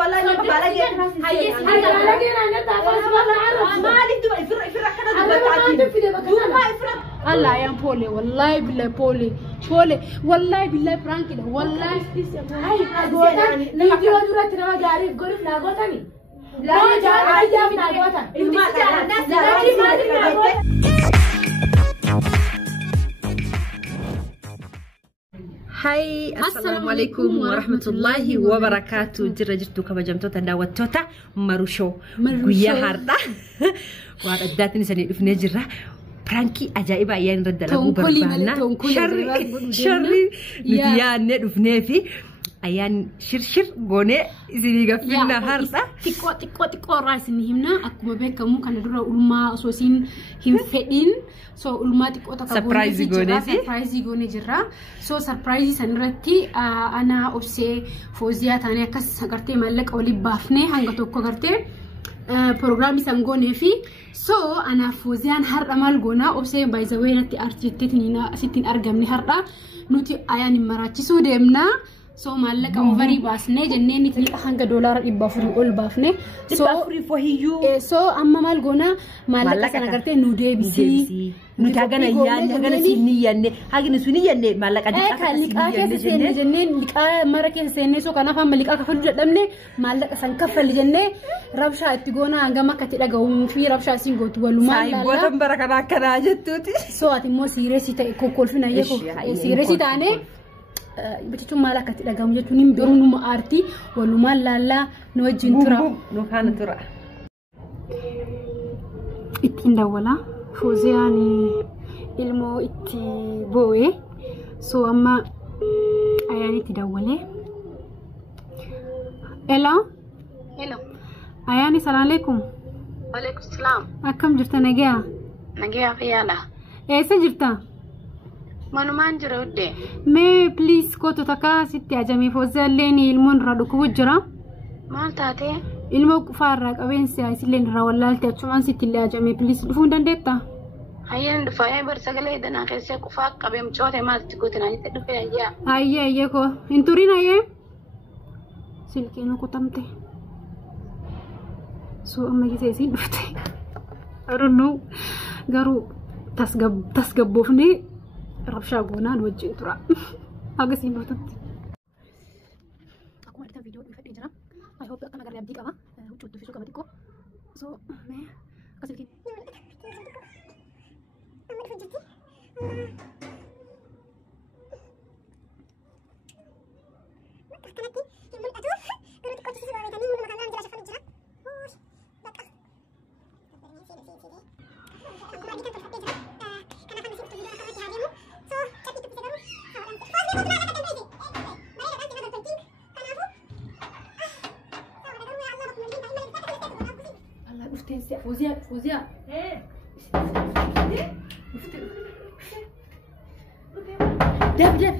والله ما بالك هي أنا تعرف ما عليك تبقى يفرق كده ما يفرق الله يا بولي والله بالله بولي والله بالله فرانك والله هاي فيديو دورة ترى جاري قريب ناقوتني لا جاري يا ناقوتا هاي السلام عليكم ورحمة الله وبركاته جرجتو كبجمتو تداوتوتا مروشو ويا هاردا ورداتني سني دفني جرا برانكي عجائب ايان رد لغو بربانا شري نتيان دفني في ayaan shirshir goone isiniga filna harta tiko ras nihimna akuma bekamu kana dura ulma sosin him fedin so ulma tiko ta surprise gone jira so surprise sanrati ana obse fozia tane kas garte malak oli bafne hanga tokko garte program sangone fi so ana fozian harda mal gona obse by the way nati architectnina sitin argamni harda nuti ayani marachi so demna so malaka overi basne jenneni tili hanga dollar ibafuri ol bafne so free for you so amma mal gona malaka sanagarte nude bisi nutagana yanne gana siniyanne hagini suniyanne malaka dikka lika kese jenne lika marake senne so kana fa malika ka fadu damne malaka san kafal jenne rabsha itigona hanga makati daga fi rabsha singotu walu malala sai gotam barakana kana jettuti so ati mo siresi ta kokolfina yeko siresi tane بتشوف مالك تلاقيهم يجونين بيرونو مارتي ولما لا نوجين ترى نو كان ترى اتين دولا فوزياني ilmo itti boe so amma ayani tidawale hello ayani salam alaikum wa alaikum salam akam jirta nagia fiyala se jirta manu manjira udde me please ko to taka sitti ajami fozalleni ilmon radu ku wujra mal tate ilmo farra qaben sai silen rawallalti achuman sitti le ajami please dufun dandetta hayyan dufa ay bar sagale dana kesse ku fa qabem chote mal tikotana ni dufa ayya ayya ko inturina ye silkeno ko tamte so amma gise si dufte I don't know garu tasgabbofni ربشة قونا نوجه ترى أقسم بوتت أكو مرة فيديو يفيد جنا I hope أنا قرر أبديك أما وجود في شو كبديكو so ما قصدي كين فوزيا دب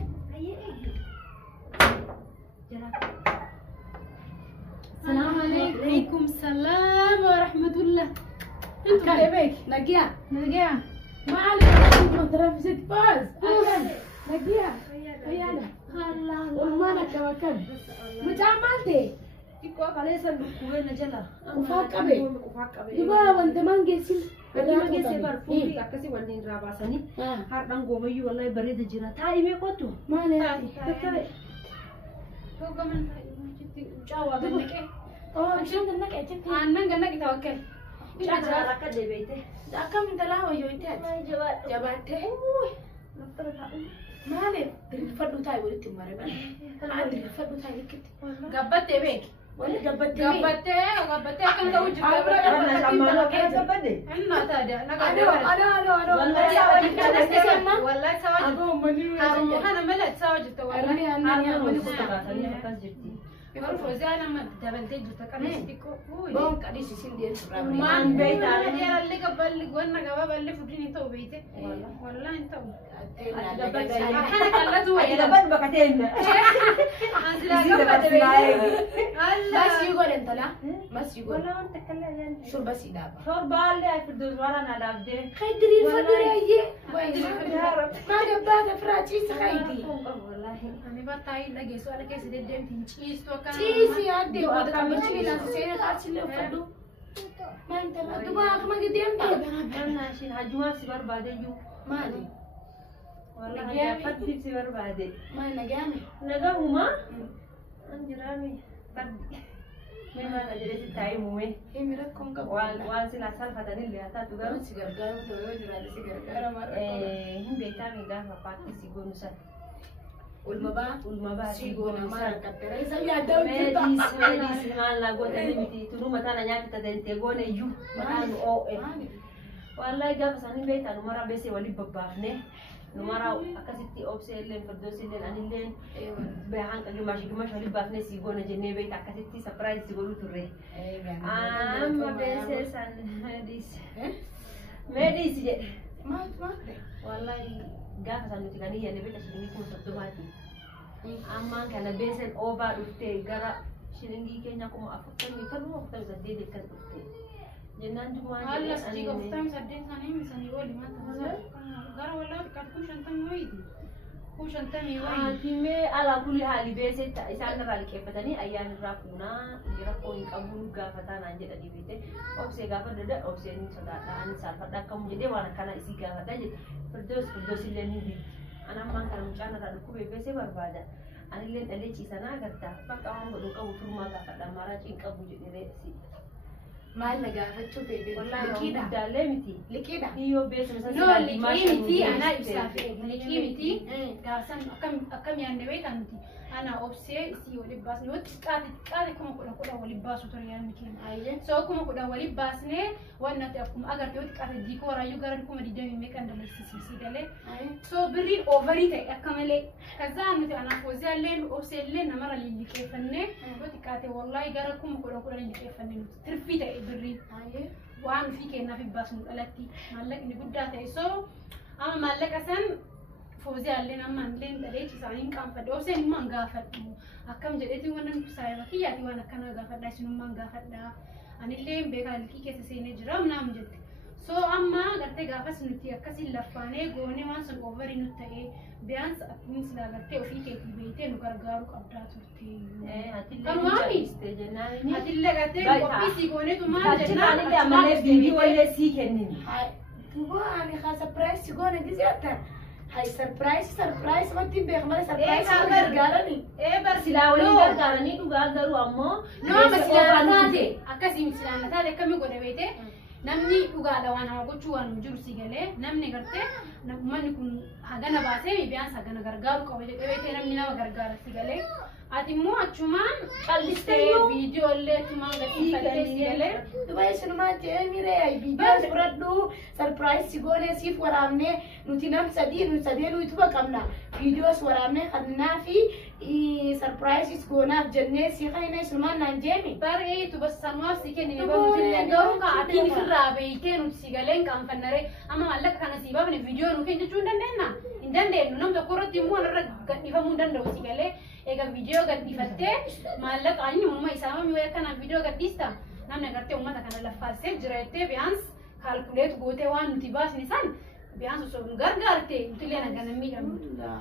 السلام عليكم السلام ورحمة الله انتو كيفك نجيا ما عليك مترفزت باز نجيا هيانا الله والله انا كوكب مش عملتي Iko kalesa kuwe na jala. Kufakabe. Iba wante mangesin. Adi mangesi bar fuki akasi wandin rabasani. Har dan goma yu wallahi bare da jira. Ta ime kotu. Mane. Takai. ko gaman citti jawa ganake oh shin ganake citti annan ganake tawakkal Jaja rakade bete. Akam dalawa yoite. Jabate. Mane faddu tay wali timare ban. Andi faddu tay likit. Gabbate bek. Wala gabbate kan da wujud gabbate. Anna tada Ado. Wallahi sawajid. Hana malat sawajid wallahi anna mani ko takatani makas jirti. Ibar fozana ma dabaltay juta kan istiko. Bon kadi sisin dia surabri. Man beita ya alle gaballi gonna gaballi fudini to beite. Wallahi inta. Hana kallatu Gabbate bakaten. Anzila gabbate beite. Allah. Bas yugo denta. تلا بس يقول ولا أنت كلا شرب سيداب شوربة اللي في الدوزوارة أنا لابدي خيدري الفدرية ما قبضة فراتي سخيدي والله أنا بطاي لقي سؤال كيس دم تنشيس تو كان تيسي عدي وقدر عمرتي لنا سينا خارج اللي فدو ما انت ما دبا ما قديم أنا شيء هجوم سبر بعدين ما دي والله فتي سبر بعدين ما نجامي نجاهما أنجرامي ما نجلس تعيمومي هي مركم وانسلا سالفة اللي هتاتو قالوا سيجار قالوا تويجر على سيجار هم بيتامي قافة باكي سيقولوا سال والمبا سيقولوا ما سال كتري زي داو medis man la gota limiti tunu matana nyati tadente gone yu matanu o wallahi gafa sanin beta numara bese wali babafne numara akasiti obselen ferdosilen anilen be hanka gimash wali bafne si gone jenne beta akasiti surprise si golu turre amma bese san medis je ما wallahi gafa sanu tikani ya beta shilingi kuma sabtomati amma kana besen over ufte gara shilingi kenya kuma afutani kanu afutani zadede kan ufte jennan juma هلا ستيك أفتهم سدين ثاني مثلا يقول لي ما تنسى قرا ولا كاتكون شنتم ويدي كون شنتم يوين time ala kulli hali bese ta isan rali kefatani ayyan rafuna gira ko in kabulu gafatana anje da dibite opse gafa da opse ni sada an salfa da kam jede wala kana isi gafa da firdos ileni bi ana man kan mutana da ku be bese barbada an len dale ci sana gatta baka an godo kabu turma gafa da marakin kabu jede si ما لقى فتشوف والله لكيدا ده لمتي لكيدا هيو بيس مثلا نو لكيمتي أنا إسافر لكيمتي كاسن أكم يعني بيت أنتي أنا أوبسي سي ولباس نوت كاتي كم كودا ولباس وتريان مكين أيه سو كم كودا ولباس نه وانا تأكم أجر تود كاتي ديكورا يوغرن كم دي دمي مكان دم سي دله سو بري أوفري تي أكمله كذا نتي أنا فوزي لين أوبسي لين نمر اللي كيفنه نوت كاتي والله يجرن كم كودا اللي كيفنه ترفي تي بري أيه وعم فيك إنها في باس مقلتي مالك نقول تي سو أما مالك أسن فوزي علينا من لين دليل سانين كم فدوا سين ما نقافد أكم جدتي وانا نبصايا كياتي وانا كنا قافد لا شنو ما نقافد لا أنا لين بيكال كي كيسين جرام نام جد سو أما قرتي قافس نتي أكسي لفانة قوني وانسون أوفري نتاعي بيانس أكمل سلا قرتي وفي كي بيتي نقارقارو قبضة ترتي كانوا عامي هتلا قرتي وبيسي قوني تما جنا اللي عمله بيبي ولا سي كنني تبغى أنا خاصة برايس يقول أنا جزيرة هاي سربرايز ما تبي خمر سربرايز غرغرني بس لا ولا غرغرني غرغرو أما no masilana akasi misilana tade kami gode bete namni uga da wana gochu wan juru sigale namni garte namni kun hagana base mi biyan sagana gargaru ko bete namni na gargara sigale ati mo achuman kaliste video le tuma gati fatte sigale dubai sunma je mire ai video suraddu surprise sigone sif waramne nutinam sadi nu sadenu ituba kamna videos waramne khadna fi surprise sigona jenne si khayna sunma nanjemi bar e tu bas sanwa sikeni ne babu tille garu ka ati ni firra beite nu sigalen kan fannare amma allaka kana sibab ne video nu kenje chundan denna indande nu nam to koroti mu anara gadi famu danda sigale ega video gadi fatte malak ani umma isama mi kana video gadista namne garte umma ta kana lafase jirete bians calculate gote wan nutibas nisan bians so gargarte tille na kana mi dam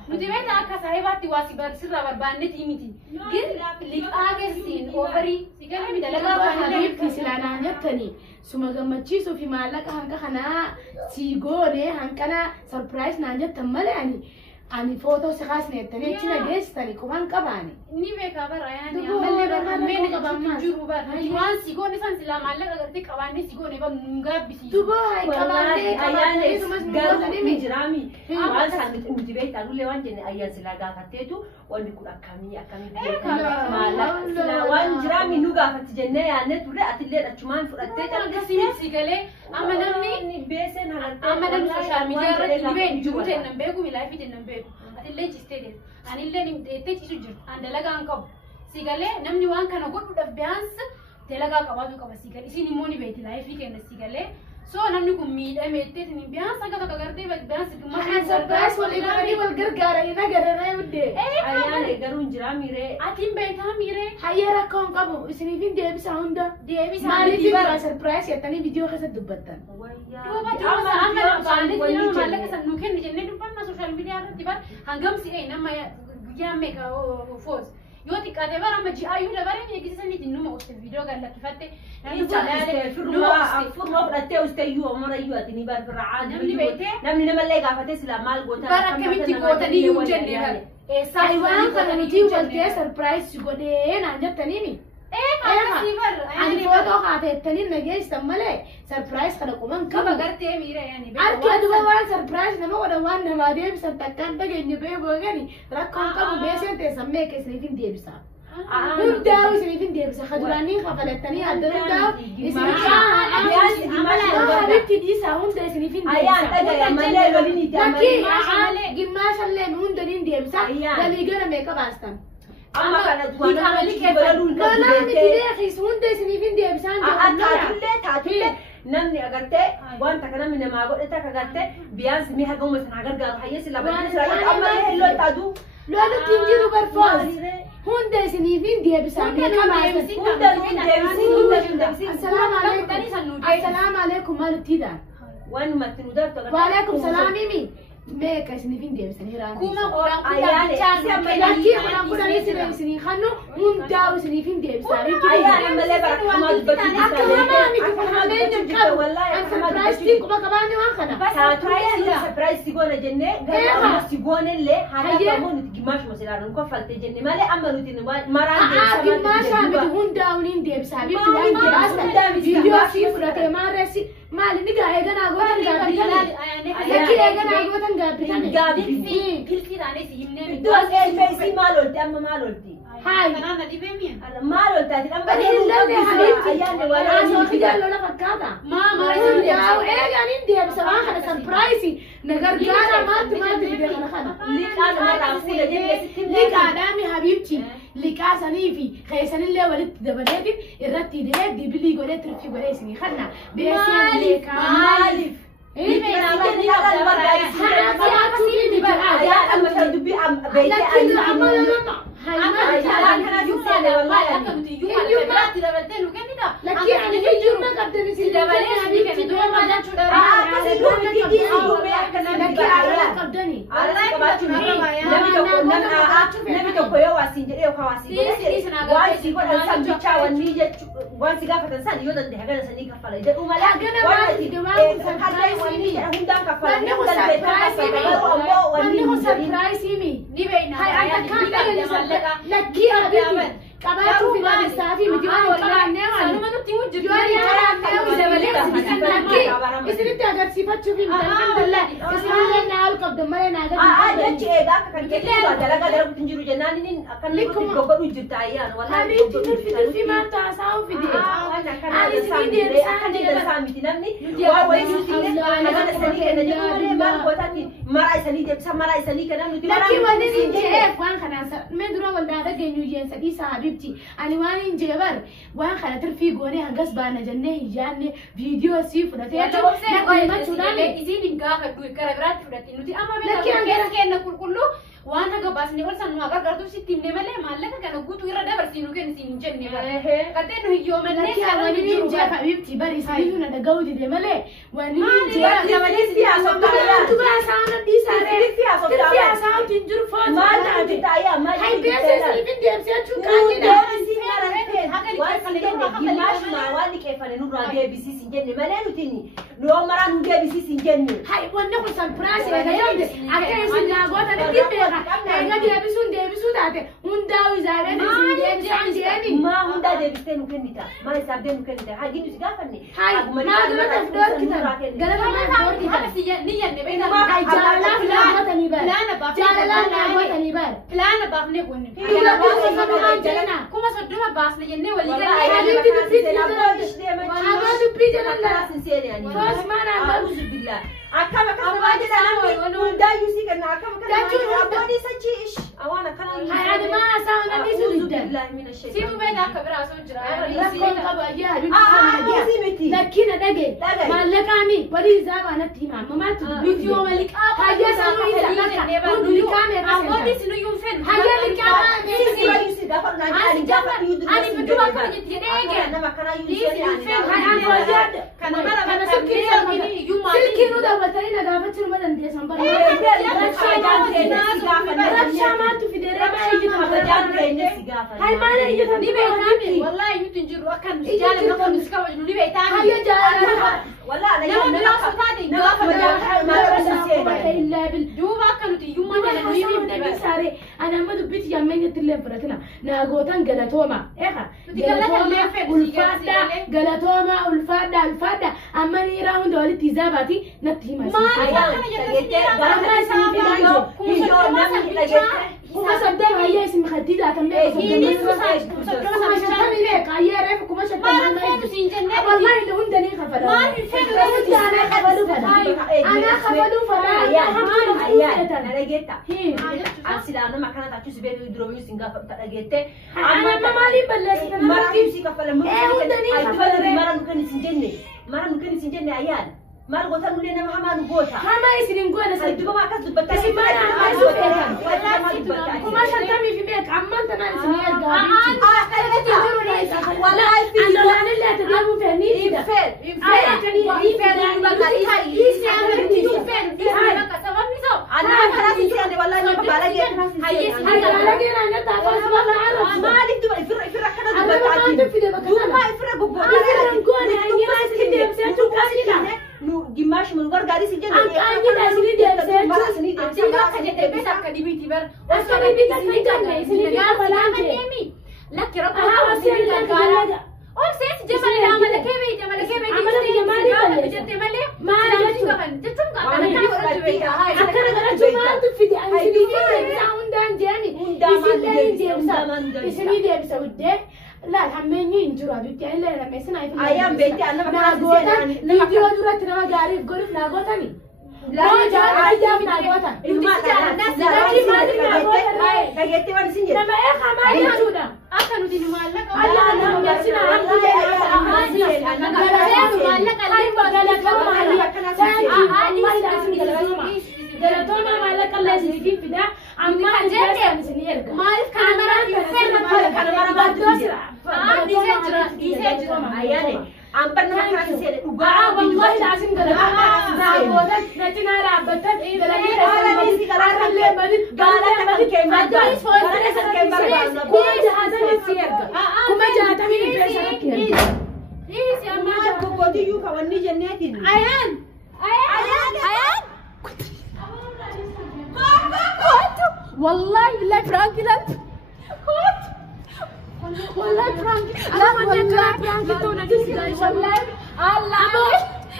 nutibeta aka sahibati wasi bar sirra barbanne timiti gir lik agesin overi sigale mi dalaga kana silana nyattani suma gammachiisu fi malaka hanka kana sigone hankana surprise na nyattamale ani foto sekas netane china gestani kuman kabani ni be kabar ayani amalle men kabamma juru bar wan sigone san sila malaka garti kabani sigone ba ngabisi tubo hay kabani ayani mi jirami wal san mutibeta dule wanjene ayyan sila gafatetu wandi ku akami malaka sila wan jirami nuga fati jenne ya neture atille da chuman furatte tan gasimi sigale amanamni ni besen halatte amanamni social media rat ben jurute nambe ku mi life den nambe atille cistede anille nim dete cisu jir andalaga ankab sigale namni wan kana goddu daf bians delaga qabatu qaba sigale isini moni beti life ken sigale So namni kun miidhamee ni biyaansa akka tokko gartee biyaansa Kan surprise wali gadi wal gargaara ina garana yudde. Ayyaana garuu jira miiree. Atiin beektaa miiree. Hayyara kan qabu isiniifin deebisa hunda. Deebisa Maaliif bara surprise yattanii video keessatti dubbattan. Duuba amma baanee jiru maallaqa san nu kenni jennee dubbanna social media irratti bar hangam si'ee nama guyyaa meeqa foos. Yoo xiqqaate bara amma ji'aayyuu dabareen eegisisanii jinnuma uste video gallakifatte. Furmaa fudhattee usteeyyuu amarayyuu ati ni bar firraa caadi. Namni namallee gaafatee sila maal gootan. Bara akkamitti gootanii iyyuu jennee bara. Ayiwaan kana nuti waltee surprise godhee naan jettaniimi. Ani foto kaateettanii nageessan malee surprise kana quban Kaba gartee miira yaani. Arki aduba waan surprise nama godhan waan namaa deebisan takkaan dhageenye bee boogani rakkoon qabu beeseen teessan meeqa isiniifin deebisa. Hundaa'u isiniifin deebisa. Kaduraanii kafalattanii adda hundaa'u isiniifin dhiisaa hunda isiniifin deebisa. Gimmaashallee hundaniin deebisa. Galii gara meeqa baastan. Amma kana hunda isiniifin deebisaan taatullee namni agartee wanta kana namni namaa godhate akka agartee biyaansi mi'a ga'uma sana gargaaru hayyeessi labaddee amma illee taatu lolutti hin jiru barfoos hunda isiniifin deebisaan assalaamu alaikum maaluttiidhaan waan matti nu dartu waalaikum salaamimi meeqa isiniifin deebisanii raanii Lakki kudhan isinii kannu hundaa'u isiniifin deebisanii ayyaana malee barakamaa dubbatu akka hamaa miti kun hameenya qabu an surprise quba qabaanni waan kana surprise goona jennee gara si goonellee haadha nuti gimaashuma silaanu koffalte jenne malee amma nuti maraan gimaashaa miti hundaa'u niin deebisaa bifti waan baasta viidiyoo fi fudhatee maarreessi maali ni gaa eeganaa gootan gaabbitanii lakki eeganaa gootan gaabbitanii Kiltiidhaanis himnee Dos elfeesi maalolti amma maalolti. Hai. Kanaan ati beemia. Maalolti ati amma Bani hillallee habiibti. ayyaanne Waan walaasoo fidaa lola fakkaata. Hundaa'u eegaan hin deebisa waan kana surprise na gargaara maatti fide kana kana. liqaa namarraa fuudha jennee Liqaadhaami habiibti. Liqaa sanii fi keessanillee walitti dabaleetiin irratti hidhee dibilii godhee tirfii godhee isinii kanna. Beeseen liqaa maaliif? Qabatu filan saafi mijoon qabaannee isinitti agarsiifachuuf hin alhamdulillah isinillee naa ol qabdu malee naa gadi jechi eegaa akka kan jedhu dalagaa dalaguutu hin jiru jennaan inni akkan goggodhu jirta ayyaan Habiibti turfi maaltu haasa'uu fide ani isinii deebisaan jedhama miti namni waa wayii hagana sanii kenna jedhu maal gootatti maraa isanii deebisa maraa isanii kenna nuti lakki wanni hin je'eef waan kanaan mee dura waldaa dhageenyu jeen sadii habiibti ani waan hin jeebar waan kana turfii goonee hangas baana jennee hin yaadne viidiyoo sii fudhatee Machuudhaan isiin hin gaafadhu gara biraatti fudhatte nuti amma beekama kenna qulqulluu waan haga baasnee ol san nu agargaartuuf sitti himne malee maallaqa kana guutuu irra dabarsiinu kenni siin hin jenne qattee nu hiyyoomannee wani hin jeef habiibti bari isaaniitu na dhaga'uu dide malee wani hin jeef deebisuu taate hundaa'u ijaareen deebisaan jeeni maa hundaa deebistee nu kennita maa isaabdee nu kennita haa ginnu si gaafanne maa duratti doorkitan galata doorkitan ni yanne jaalalaaf naamotanii bara jaalalaaf naamotanii bara Pilaana baafnee goone. Kuma soddoma baasne jennee walii galaa. Dubbii jalan akkama kana jedhanii hundaa yuusii kana akkama kana abboonni sachiish awaana kana hayyaani maa asaa namni sirriidda simu beena akka biraa soo jira rakkoon qaba ayyaa lakkina dhage maallaqaami walii isaa baanatti hima mamaatti biifiyoo maliqaa hayyaa sanuu isa lakka hundi liqaame abboonni sinuyyuu hin fedhu hayyaa liqaame ani bidduu akka jetti jedhee eege kana mara kana silkiin nu daawwatanii na gaafachuu nama dandeessan Rakshamaatu fidere Haymana iyyatan ni beekame wallahi yutin jiru akkan jaalan akkan iska wajnu ni beekame hayya jaalan wallahi nama bila sotati illa bil duba akkan yumma dala ni bi sare ana madu bit yamenya tille baratina na gotan galatoma eha galatoma ulfada amani round wali tizabati natihima kuma sabda hayya ismi khadida tambe wallahi lo undani khafala ana khafalu fada ana regeta asilana makana tachu sibedu hidrobius singa tadagete amma mali balasi mari si kafala undani khafala mara nukani sinjenne ayan mal gotan ulle na mahama gota hama isinin gona sai duba ma kasu batta sai mana azu kuma shantami fi mek amman tana isinin yarga kalati juru ne wallahi fi wallahi la tadabu fi ni fer aya kani fer bakari fer ka sabab ni so ana kharasi ne wallahi ma balage hayes balage na ta fa wallahi arab malik duba ifra kada duba duba ifra gugu gona ayya isinin de sai tu kasina nu gimash mun gar gari sije ne anji da sini de sini ka kaje be sakka dibiti bar aso ne bi sini janne sini ga balanje mi lakki rabba ha wasiri la gara और से जमल नाम लखे भी जमल के भी अमल के मारी बले जते मले मार जतुम का kana waraju be akara garaju ma tu fidi anji saundan jani isini de bisaude لا همني انجرا بيتي الا لما يسنا ايام بيتي انا ناغوتا فيديو دورت نما غاريف غرف ناغوتاني لا جا ايام ناغوتا ما الناس داري ما ادري ناغوتا كايتي وان سنجي لما ايه خماي جودا اكنو دي مالك الله انا مسنا مالك هاي مالك galatoma malaka Allah sirifin fida amma jende musiniyar malik kamera fere malik kamera badosra disejra ayane ampan nakra sele uba wallahi lazim galatoma na boda natina rabata dalani rasmi galalle madit galalle madit adis foyre sakembar ko jahazan siyarga kuma jahata min pesa rakiyar is amma ko bodi yu kawani jannatin ayan والله بالله فرانكي لا والله فرانكي لا والله فرانكي تونا ديس والله الله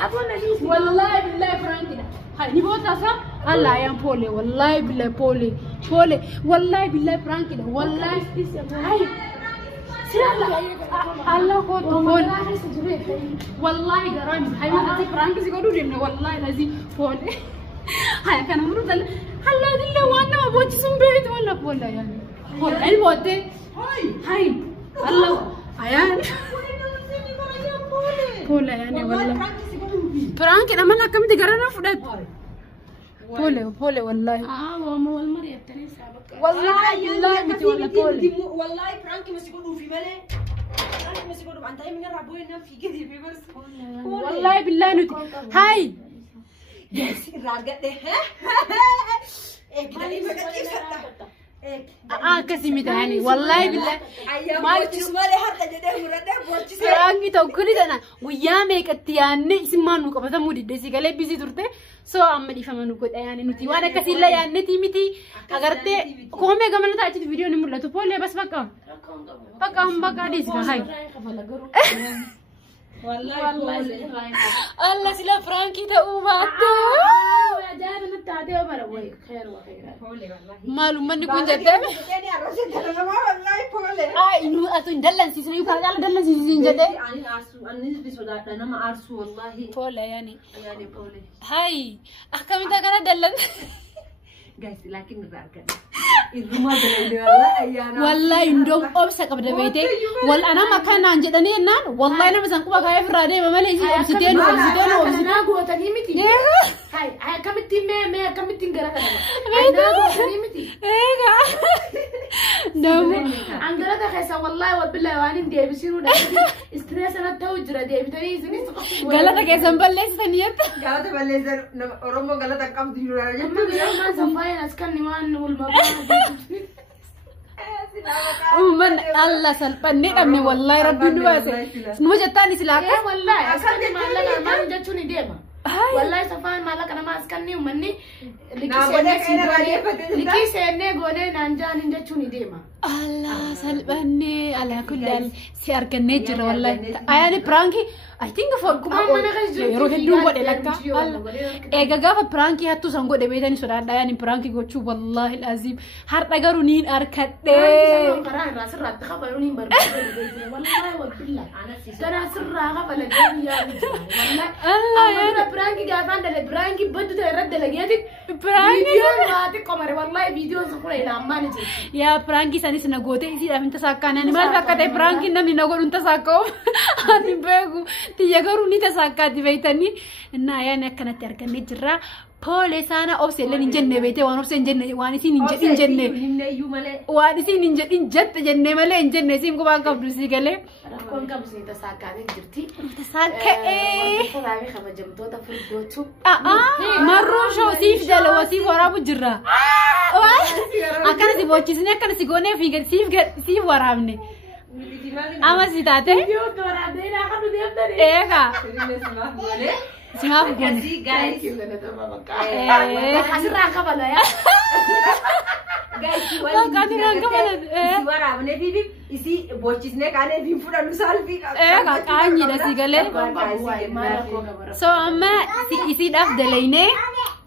ابونا ديس والله بالله فرانكي هاي نبوتا صح الله يا بولي والله بالله بولي والله بالله فرانكي والله هاي الله خود والله جرام هاي ما فرانكي سيقولوا لنا والله لازم بولي هاي كان مرود هلا دلله وانا ما بوجي سنبيت ولا يعني هو البوتة هاي الله عيان بولا يعني والله فرانك أنا ما كم تقرأنا فدات بولا والله وما والمرية التانية سابق والله بالله بتقول والله فرانك مسكونه في ملء فرانك مسكونه عن تايم يرى بوينا في كذي في برس والله بالله نتي هاي yes ragade كسي متهاني والله بالله ما تسمعي حتى جده مرده بورتي سرانgi تو كل دنا ويامي كتياني اسمانو كبتا مودي دسي قال بيزي ترته سو امدي فمنو كو يعني نتي وانا كسيلا يعني تيمتي اگرته کومه گمن تا اچي فيديو نملا تو بولي بس بقى ديس هاي والله الله سلا فرانكي تأومات يا جاي من التعدي وبلا وي خير وخير مالو من يكون جدّ إنه أتون دلنا سيسنا يوكا قال دلنا سيسين جدّ أنا بسودات أنا ما أرسو والله بولا يعني بولي هاي أحكام إنت كنا دلنا guys لكن نراكن الروما دلنا والله أيانا والله إندوم أبسط قبل بيتي والله أنا ما كان عندي دنيا نان والله أنا مثلا كوبا كايف رادي ما مالي زي أبسطين أنا قوة تنيمتي هاي كم تيم ما كم تيم قرأ أنا قوة تنيمتي نعم عن قرأ خيسا والله وبالله واني دي بيصيروا ده استرس أنا توجر ده بتري زني قالت كيسا بلش ثانية قالت بلش روما قالت كم تجرا لما بيوم ما صفايا أسكن نمان والبابا ومن الله سلبني أمي والله ربي نواسه نوجه تاني سلاك والله أسكن ما لك ما نجتوني ديما والله صفان ما لك أنا ما أسكنني ومني لكي سيرني غوني نانجا نجتوني ديما الله سلبني على كل حال سيارك النجر والله أياني برانكي I think for يروح الدوم وده لك إيه جاف برانكي هاتو سانغو ده بيتاني سودا أياني برانكي قلتشو والله العظيم هارت أجرونين أركض قران راس الرات خبروني بربع والله والله أنا سر خبر الدنيا والله أنا برانكي جافان ده برانكي بدو ترد لقيتك برانكي ما تكمل والله فيديو سخرة إلى أمان يا برانكي ساني سنغوتي إذا أنت ساكان أنا ما فكرت برانكي نمي نقول أنت ساكو أنا بيجو تيجاروني تساكاتي بيتاني إن أيانا كانت تركني جرا بوليس أنا أوصل لنجنة بيتي وأنا أوصل جنة وانسي نجنة وانسي نجت جنة ماله نجنة سيم كمان قبل سيكله كون قبل سي تساكاتي جرتي تساكة تساكي خبر جمتو تفردوتو مروشو سيف دلوا سيف ورابو جرا أكان سي بوتشيسني أكان سي غوني فيجر سيف ورابني أما سيتاتي فيديو دورا دينا خلو ديم داري إيكا سماه بقولي guys حسر رانكا بلا يا guys كان رانكا بلا suara mana bibi isi bochisnya kan bibi pura nusalfi إيكا كاني دسيقله so أما isi داف دلينه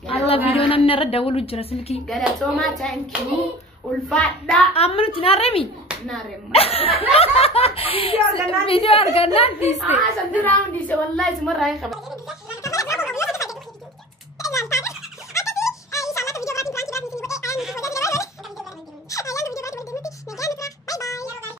الله فيديونا نرد أولو جرسلكي قالت سوما تانكيو والفادا أمرو تنارمي نارم فيديو أرجعنا ديسه سندراون ديسه والله اسمه رايح